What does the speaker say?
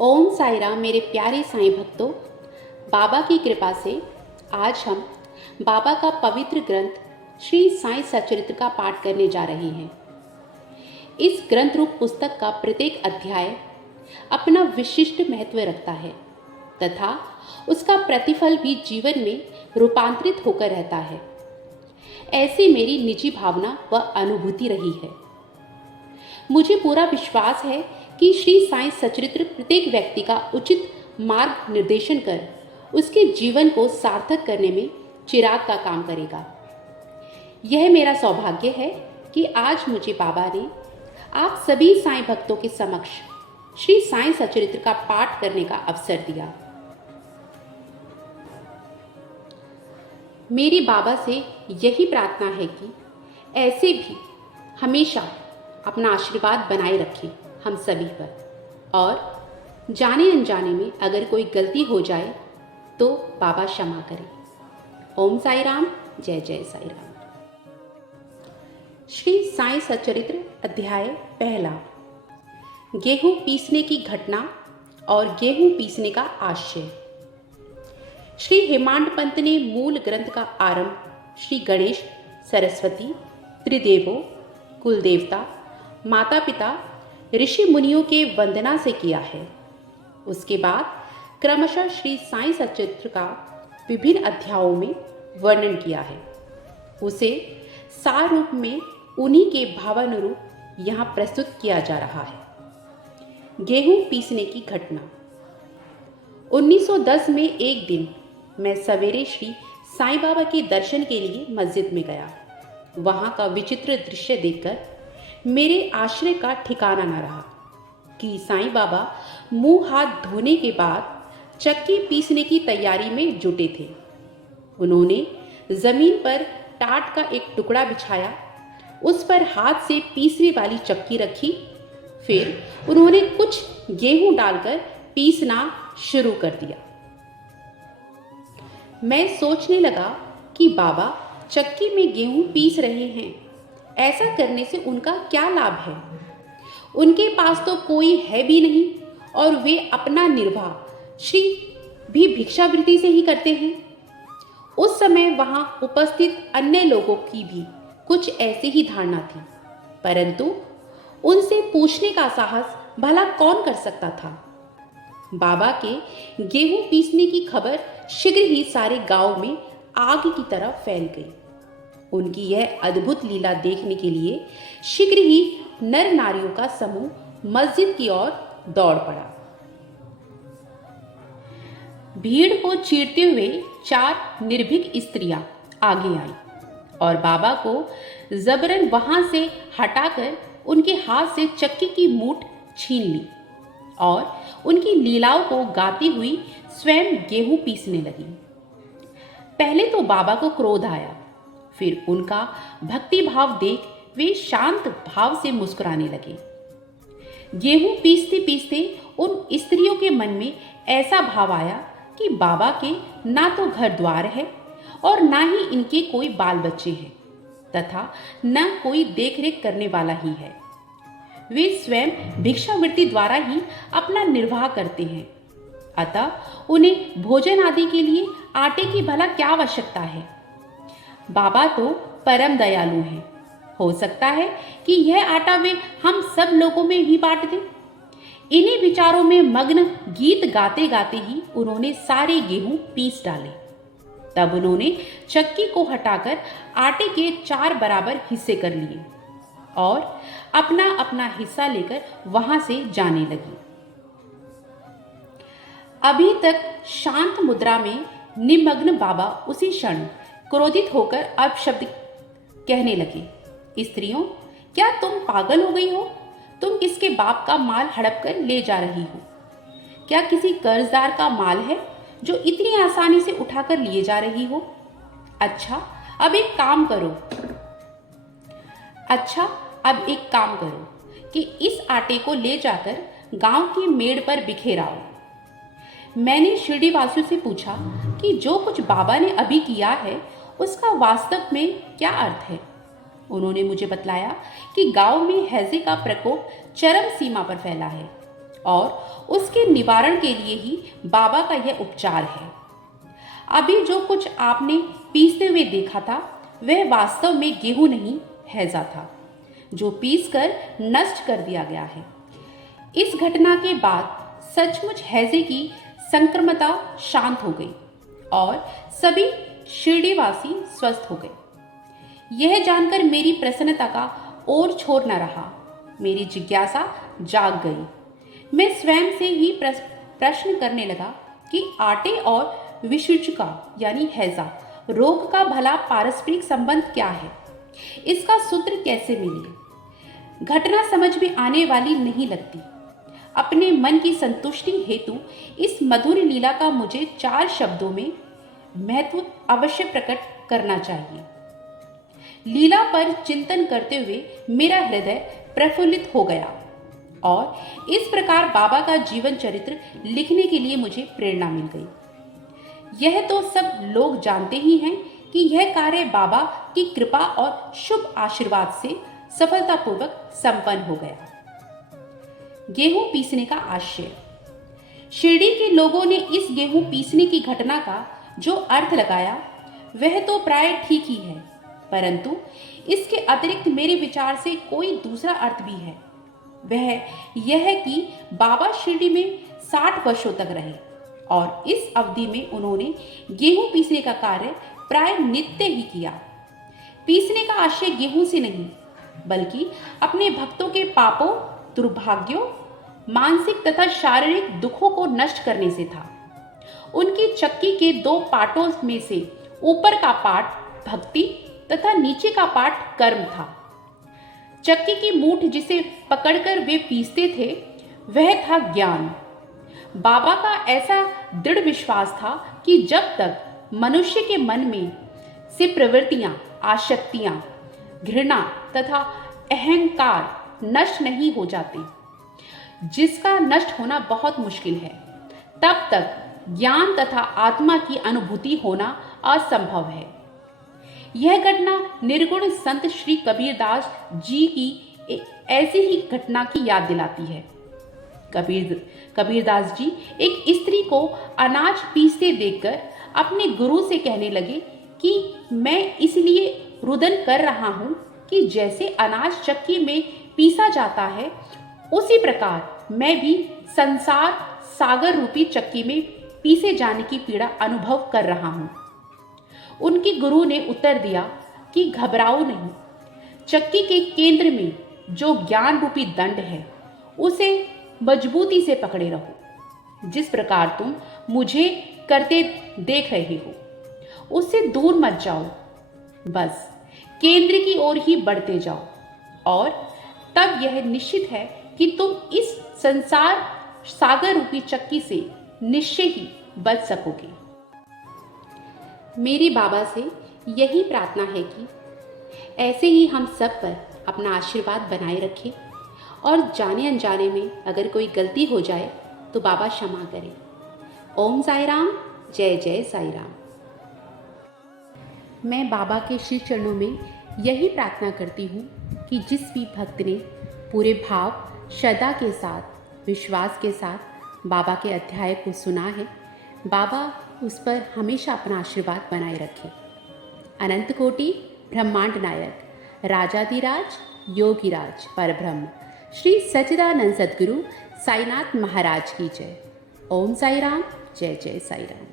ओम साई राम। मेरे प्यारे साईं भक्तों, बाबा की कृपा से आज हम बाबा का पवित्र ग्रंथ श्री साईं सच्चरित्र का पाठ करने जा रहे हैं। इस ग्रंथ रूप पुस्तक का प्रत्येक अध्याय अपना विशिष्ट महत्व रखता है तथा उसका प्रतिफल भी जीवन में रूपांतरित होकर रहता है। ऐसी मेरी निजी भावना व अनुभूति रही है। मुझे पूरा विश्वास है कि श्री साईं सच्चरित्र प्रत्येक व्यक्ति का उचित मार्ग निर्देशन कर उसके जीवन को सार्थक करने में चिराग का काम करेगा। यह मेरा सौभाग्य है कि आज मुझे बाबा ने आप सभी साईं भक्तों के समक्ष श्री साईं सच्चरित्र का पाठ करने का अवसर दिया। मेरी बाबा से यही प्रार्थना है कि ऐसे भी हमेशा अपना आशीर्वाद बनाए रखें हम सभी पर, और जाने अनजाने में अगर कोई गलती हो जाए तो बाबा क्षमा करें। ओम साई राम। जय जय साई राम। श्री साईं सच्चरित्र अध्याय पहला। गेहूं पीसने की घटना और गेहूं पीसने का आशय। श्री हेमांड पंत ने मूल ग्रंथ का आरंभ श्री गणेश, सरस्वती, त्रिदेवों, कुलदेवता, माता पिता, ऋषि मुनियों के वंदना से किया है। उसके बाद क्रमशः श्री साईं सच्चरित्र का विभिन्न अध्यायों में वर्णन किया है। उसे सार रूप में उन्हीं के भावानुरूप यहाँ प्रस्तुत किया जा रहा है। गेहूं पीसने की घटना। 1910 में एक दिन मैं सवेरे श्री साईं बाबा के दर्शन के लिए मस्जिद में गया। वहाँ का विचित्र दृश्य देखकर मेरे आश्चर्य का ठिकाना न रहा कि साईं बाबा मुंह हाथ धोने के बाद चक्की पीसने की तैयारी में जुटे थे। उन्होंने जमीन पर टाट का एक टुकड़ा बिछाया, उस पर हाथ से पीसने वाली चक्की रखी। फिर उन्होंने कुछ गेहूं डालकर पीसना शुरू कर दिया। मैं सोचने लगा कि बाबा चक्की में गेहूं पीस रहे हैं, ऐसा करने से उनका क्या लाभ है? उनके पास तो कोई है भी नहीं और वे अपना निर्वाह श्री भी भिक्षावृत्ति से ही करते हैं। उस समय वहां उपस्थित अन्य लोगों की भी कुछ ऐसी ही धारणा थी, परंतु उनसे पूछने का साहस भला कौन कर सकता था। बाबा के गेहूं पीसने की खबर शीघ्र ही सारे गांव में आग की तरह फैल गई। उनकी यह अद्भुत लीला देखने के लिए शीघ्र ही नर नारियों का समूह मस्जिद की ओर दौड़ पड़ा। भीड़ को चीरते हुए 4 निर्भीक स्त्रियां आगे आईं और बाबा को जबरन वहां से हटाकर उनके हाथ से चक्की की मूठ छीन ली और उनकी लीलाओं को गाती हुई स्वयं गेहूं पीसने लगी। पहले तो बाबा को क्रोध आया, फिर उनका भक्ति भाव देख वे शांत भाव से मुस्कुराने लगे। गेहूं पीसते पीसते उन स्त्रियों के मन में ऐसा भाव आया कि बाबा के ना तो घर द्वार है और ना ही इनके कोई बाल बच्चे हैं तथा न कोई देखरेख करने वाला ही है। वे स्वयं भिक्षावृत्ति द्वारा ही अपना निर्वाह करते हैं, अतः उन्हें भोजन आदि के लिए आटे की भला क्या आवश्यकता है। बाबा तो परम दयालु हैं, हो सकता है कि यह आटा वे हम सब लोगों में ही बांट दें। इन्हीं विचारों में मग्न गीत गाते गाते ही उन्होंने सारे गेहूं पीस डाले। तब उन्होंने चक्की को हटाकर आटे के 4 बराबर हिस्से कर लिए और अपना अपना हिस्सा लेकर वहां से जाने लगी। अभी तक शांत मुद्रा में निमग्न बाबा उसी क्षण क्रोधित होकर अपशब्द कहने लगे। स्त्रियों, क्या तुम पागल हो गई हो? तुम किसके बाप का माल हड़प कर ले जा रही हो? क्या किसी कर्जदार का माल है जो इतनी आसानी से उठाकर लिए जा रही हो? अच्छा, अब एक काम करो कि इस आटे को ले जाकर गांव की मेड़ पर बिखेराओ। मैंने शिरडी वासियों से पूछा कि जो कुछ बाबा ने अभी किया है उसका वास्तव में क्या अर्थ है। उन्होंने मुझे बतलाया कि गांव में हैजे का प्रकोप चरम सीमा पर फैला है और उसके निवारण के लिए ही बाबा का यह उपचार है। अभी जो कुछ आपने पीसते हुए देखा था वह वास्तव में गेहूं नहीं, हैजा था, जो पीसकर नष्ट कर दिया गया है। इस घटना के बाद सचमुच हैजे की संक्रमता शांत हो गई और सभी शिरडीवासी स्वस्थ हो गए। यह जानकर मेरी प्रसन्नता का और छोर न रहा। मेरी जिज्ञासा जाग गई। मैं स्वयं से ही प्रश्न करने लगा कि आटे और विषुचिका यानी हैजा रोग का भला पारस्परिक संबंध क्या है, इसका सूत्र कैसे मिले। घटना समझ में आने वाली नहीं लगती। अपने मन की संतुष्टि हेतु इस मधुर लीला का मुझे 4 शब्दों में महत्व अवश्य प्रकट करना चाहिए। लीला पर चिंतन करते हुए मेरा हृदय प्रफुल्लित हो गया और इस प्रकार बाबा का जीवन चरित्र लिखने के लिए मुझे प्रेरणा मिल गई। यह तो सब लोग जानते ही हैं कि यह कार्य बाबा की कृपा और शुभ आशीर्वाद से सफलतापूर्वक संपन्न हो गया। गेहूं पीसने का आश्चर्य। शिरडी के लोगों ने इस गेहूं पीसने की घटना का जो अर्थ लगाया वह तो प्राय ठीक ही है, परंतु इसके अतिरिक्त मेरे विचार से कोई दूसरा अर्थ भी है। वह यह है कि बाबा शिरडी में 60 वर्षों तक रहे और इस अवधि में उन्होंने गेहूं पीसने का कार्य प्राय नित्य ही किया। पीसने का आशय गेहूं से नहीं बल्कि अपने भक्तों के पापों, दुर्भाग्यों, मानसिक तथा शारीरिक दुखों को नष्ट करने से था। उनकी चक्की के 2 पार्टों में से ऊपर का पार्ट भक्ति तथा नीचे का पार्ट कर्म था। चक्की की मूठ जिसे पकड़कर वे पीसते थे वह था ज्ञान। बाबा का ऐसा दृढ़ विश्वास था कि जब तक मनुष्य के मन में से प्रवृत्तियां, आसक्तियां, घृणा तथा अहंकार नष्ट नहीं हो जाते, जिसका नष्ट होना बहुत मुश्किल है, तब तक ज्ञान तथा आत्मा की अनुभूति होना असंभव है। यह घटना निर्गुण संत श्री कबीरदास जी की ऐसी ही घटना की याद दिलाती है। कबीरदास जी एक स्त्री को अनाज पीसते देखकर अपने गुरु से कहने लगे कि मैं इसलिए रुदन कर रहा हूं कि जैसे अनाज चक्की में पीसा जाता है उसी प्रकार मैं भी संसार सागर रूपी चक्की में पीसे जाने की पीड़ा अनुभव कर रहा हूं। उनके गुरु ने उत्तर दिया कि घबराओ नहीं, चक्की के केंद्र में जो ज्ञान रूपी दंड है उसे मजबूती से पकड़े रहो। जिस प्रकार तुम मुझे करते देख रहे हो उससे दूर मत जाओ, बस केंद्र की ओर ही बढ़ते जाओ और तब यह निश्चित है कि तुम इस संसार सागर रूपी चक्की से निश्चय ही बच सकोगे। मेरी बाबा से यही प्रार्थना है कि ऐसे ही हम सब पर अपना आशीर्वाद बनाए रखें और जाने अनजाने में अगर कोई गलती हो जाए तो बाबा क्षमा करें। ओम साई राम, जय जय साई राम। मैं बाबा के श्री चरणों में यही प्रार्थना करती हूँ कि जिस भी भक्त ने पूरे भाव, श्रद्धा के साथ, विश्वास के साथ बाबा के अध्याय को सुना है, बाबा उस पर हमेशा अपना आशीर्वाद बनाए रखे। अनंत कोटि ब्रह्मांड नायक, राजाधिराज, योगीराज, परब्रह्म श्री सच्चिदानंद सद्गुरु साईनाथ महाराज की जय। ओम साई राम, जय जय साई राम।